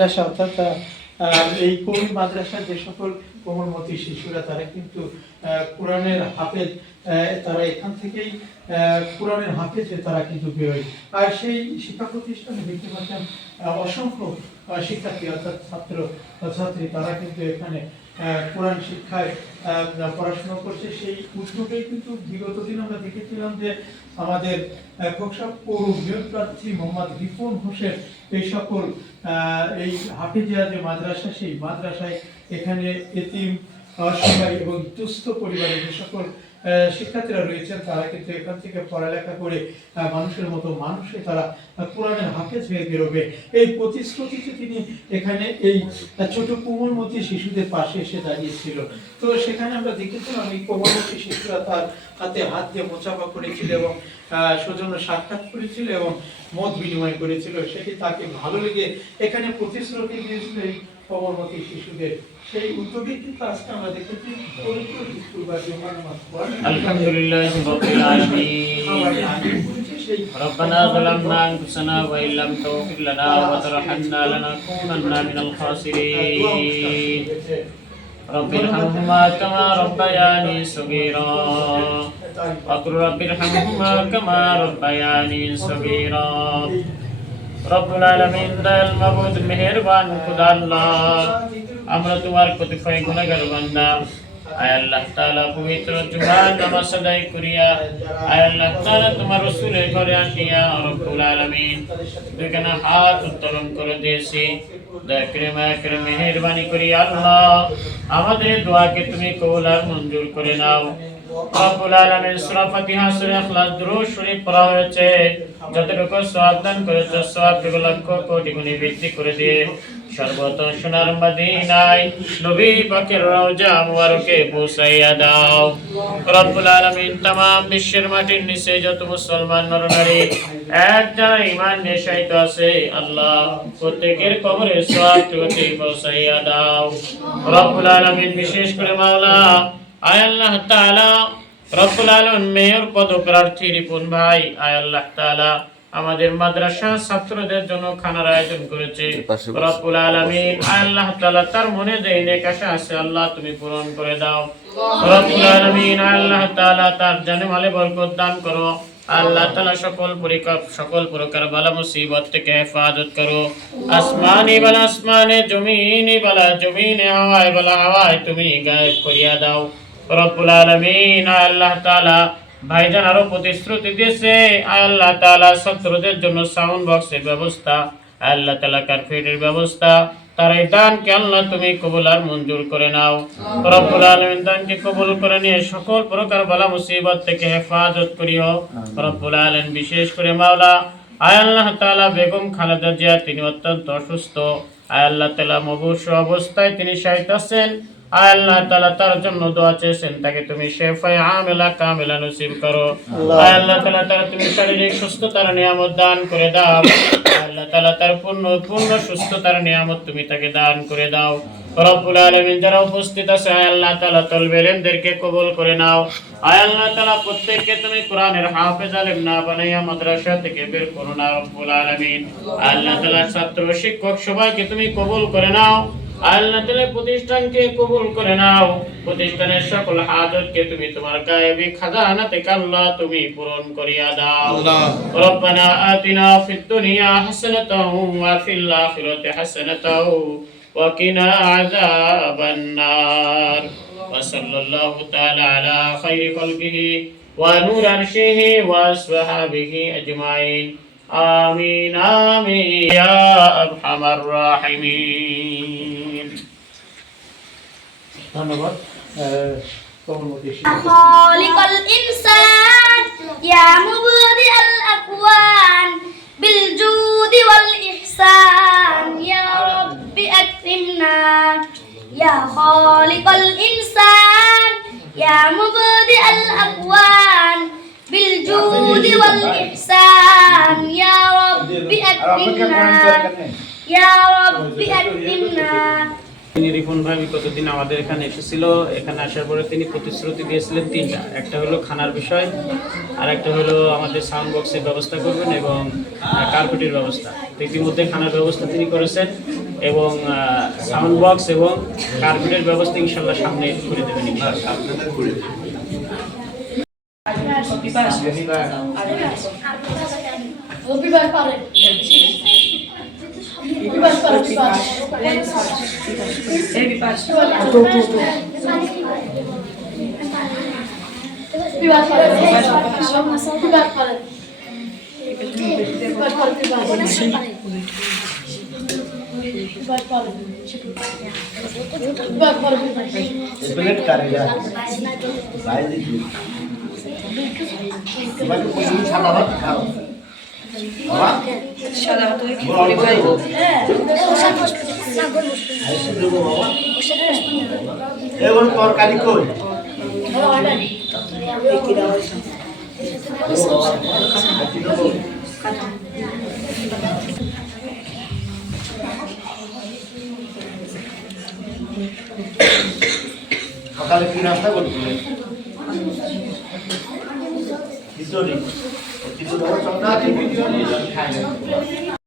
মাদ্রাসা অর্থাৎ এই কবি মাদ্রাসা যে সকল কোমলমতি শিশুরা, তারা কিন্তু কোরআনের হাতে তারা এখান থেকেই কোরআনের হাতে যে তারা কিন্তু বেরোয়। আর সেই শিক্ষা প্রতিষ্ঠানে দেখতে পাচ্ছেন অসংখ্য শিক্ষার্থী অর্থাৎ ছাত্র, ছাত্রী, তারা কিন্তু এখানে কোরআন শিক্ষায় পড়াশোনা করছে, সেই উদ্যোগেই কিন্তু বিগত দিন আমরা দেখেছিলাম যে আমাদের খোকসা পৌর মেয়র প্রার্থী মোহাম্মদ রিপন হোসেন এই সকল এই হাফিজিয়া যে মাদ্রাসা, সেই মাদ্রাসায় এখানে এতিম অসহায় এবং দুস্থ পরিবারের যে সকল শিক্ষার্থীরা রয়েছেন, তারা কিন্তু এখান থেকে পড়ালেখা করে মানুষের মতো মানুষে তারা কোরআনের হাফেজ হয়ে বেরোবে। এই প্রতিশ্রুতিতে তিনি এখানে এই ছোট কোমলমতি শিশুদের পাশে এসে দাঁড়িয়েছিল। তো সেখানে আমরা দেখেছিলাম এই কোমলমতি শিশুরা তার হাতে হাত দিয়ে মোচাপা করেছিল এবং সৌজন্য সাক্ষাৎ করেছিল এবং মত বিনিময় করেছিল। সেটি তাকে ভালো লেগে এখানে প্রতিশ্রুতি দিয়েছিল এই কোমলমতি শিশুদের সেই উদ্যোগে কিন্তু আজকে আমরা দেখেছি পবিত্র স্কুল বা জুম্মা নামাজ পড়ানো। الحمد لله رب العالمين সেই ربنا ظلمنا أنفسنا وإن لم تغفر لنا وترحمنا لنكونن من الخاسرين رب ارحمهما كما ربياني صغيرا وقل رب ارحمهما كما ربياني صغيرا রব্বুল আলামিন দয়াল মাবুদ, মেহেরবান খুদা আল্লাহ আমরা তোমার কতিপয় গুণাগার বান্দা। আয় আল্লাহ তাআলা পবিত্র জুমার নামাজ আদায় করিয়া, আয় আল্লাহ তাআলা তোমার রাসূলের ঘরে আসিয়া রব্বুল আলামিন দুইখানা হাত উত্তোলন করে দিয়েছি। মেহেরবানি করি আল্লাহ। আমাদের দোয়াকে তুমি কবুল আর মঞ্জুর করে নাও। রব্বুল আলামিন সূরা ফাতিহা, সূরা ইখলাস, দুরূদ শরীফ পড়া হয়েছে। যতটুকু সওয়াব দান করেছে সওয়াবটুকু লক্ষ কোটি গুণে বৃদ্ধি করে দিয়ে সর্বত সোনার মদিনায় নবী পাকের রওজা মুবারকে পৌঁছাইয়া দাও রব্বুল আলামিন तमाम বিশ্বের মাটির নিচে যত মুসলমান নরনারী এক যারা ঈমান নিয়ে শায়িত আছে আল্লাহ প্রত্যেকের কবরে সওয়াবটুকু পৌঁছাইয়া দাও রব্বুল আলামিন বিশেষ করে মাওলা আয় আল্লাহ তাআলা রব্বুল মেয়র পদপ্রার্থী রিপন ভাই আয় আল্লাহ তাআলা আমাদের মাদ্রাসা ছাত্রদের জন্য খানার আয়োজন করেছে। রব্বুল আলামিন আয় আল্লাহ তাআলা তার মনে যে নেক আশা আছে আল্লাহ তুমি পূরণ করে দাও। রব্বুল আলামিন আয় আল্লাহ তাআলা তার জানে মালে বরকত দান করো। আল্লাহ তালা সকল পরিকর সকল প্রকার বালা মুসিবত থেকে হেফাজত করো। আসমানি বালা আসমানে জমিনি বালা জমিনে হাওয়ায় বালা হাওয়ায় তুমি গায়েব করিয়া দাও। রব্বুল আলামিন আল্লাহ তাআলা। ভাইজান আরও প্রতিশ্রুতি দিয়েছে আল্লাহ ছাত্রদের জন্য সাউন্ড বক্সের ব্যবস্থা আল্লাহ কার্পেটের ব্যবস্থা তার এই দানকে আল্লাহ তুমি কবুল আর মঞ্জুর করে নাও। রব্বুল আলামিন দানকে কবুল করে নিয়ে সকল প্রকার বালা মুসিবত থেকে হেফাজত করিও। রব্বুল আলামিন বিশেষ করে মাওলা আয় আল্লাহ তাআলা বেগম খালেদা জিয়া তিনি অত্যন্ত অসুস্থ। আয় আল্লাহ তাআলা মবুস অবস্থায় তিনি শাহিত আছেন। আল্লাহ তাআলা তার জন্য দোয়া চেয়েছেন তাকে তুমি শেফায়ে আমেলা কামেলা নসিব করো। আল্লাহ। তার তুমি শারীরিক সুস্থতার নিয়ামত দান করে দাও। আল্লাহ তাআলা তার পূর্ণ পূর্ণ সুস্থতার নিয়ামত তুমি তাকে দান করে দাও। রব্বুল আলামিন যারা উপস্থিত আছে আল্লাহ তাআলা তলবেলেনদেরকে কবুল করে নাও। আল্লাহ তাআলা প্রত্যেককে তুমি কোরআনের হাফেজ আলেম না বানাইয়া মাদ্রাসা থেকে বের করো না রব্বুল আলামিন। আল্লাহ তাআলা ছাত্র শিক্ষক সবাইকে তুমি কবুল করে নাও। আল্লাহ তাআলা প্রতিষ্ঠানকে কবুল করে নাও প্রতিষ্ঠানের সকল হাজতকে তুমি তোমার গায়েবী খাজানা থেকে আল্লাহ তুমি পূরণ করিয়া দাও রব্বানা আতিনা ফিদ দুনিয়া হাসানাতাও ওয়া ফিল আখিরাতি হাসানাতাও وقنا عذاب النار وصلى الله تعالى على خير خلقه ونور عرشه وأصحابه أجمعين آمين آمين يا أرحم الراحمين ধন্যবাদ। খলিকল ইনসান ইয়া মুবদি আল আকওয়ান বিল জুদি ওয়াল ইহসান ইয়া রাব্বি আকরিমনা ইয়া খলিকল ইনসান ইয়া মুবদি আল আকওয়ান বিল জুদি ওয়াল ইহসান ইয়া রাব্বি আকরিমনা ইয়া রাব্বি আকরিমনা তিনি রিপন ভাই কতদিন আমাদের এখানে এসেছিল, এখানে আসার পরে তিনি প্রতিশ্রুতি দিয়েছিলেন তিনটা। একটা হলো খানার বিষয় আর একটা হলো আমাদের সাউন্ড বক্সের ব্যবস্থা করবেন এবং কার্পেটের ব্যবস্থা। তো ইতিমধ্যে খানার ব্যবস্থা তিনি করেছেন এবং সাউন্ড বক্স এবং কার্পেটের ব্যবস্থা ইনশাল্লাহ সামনে করে দেবেন ইনশাল্লাহ বিবাহ পারে বিবাহ পারে বিবাহ বিবাহ পারে বিবাহ পারে বিবাহ ভাত কি বাবা এবার তরকারি কই সকালে কি নাস্তা করছিলেন খিচুড়ি। খিচুড়ি খায়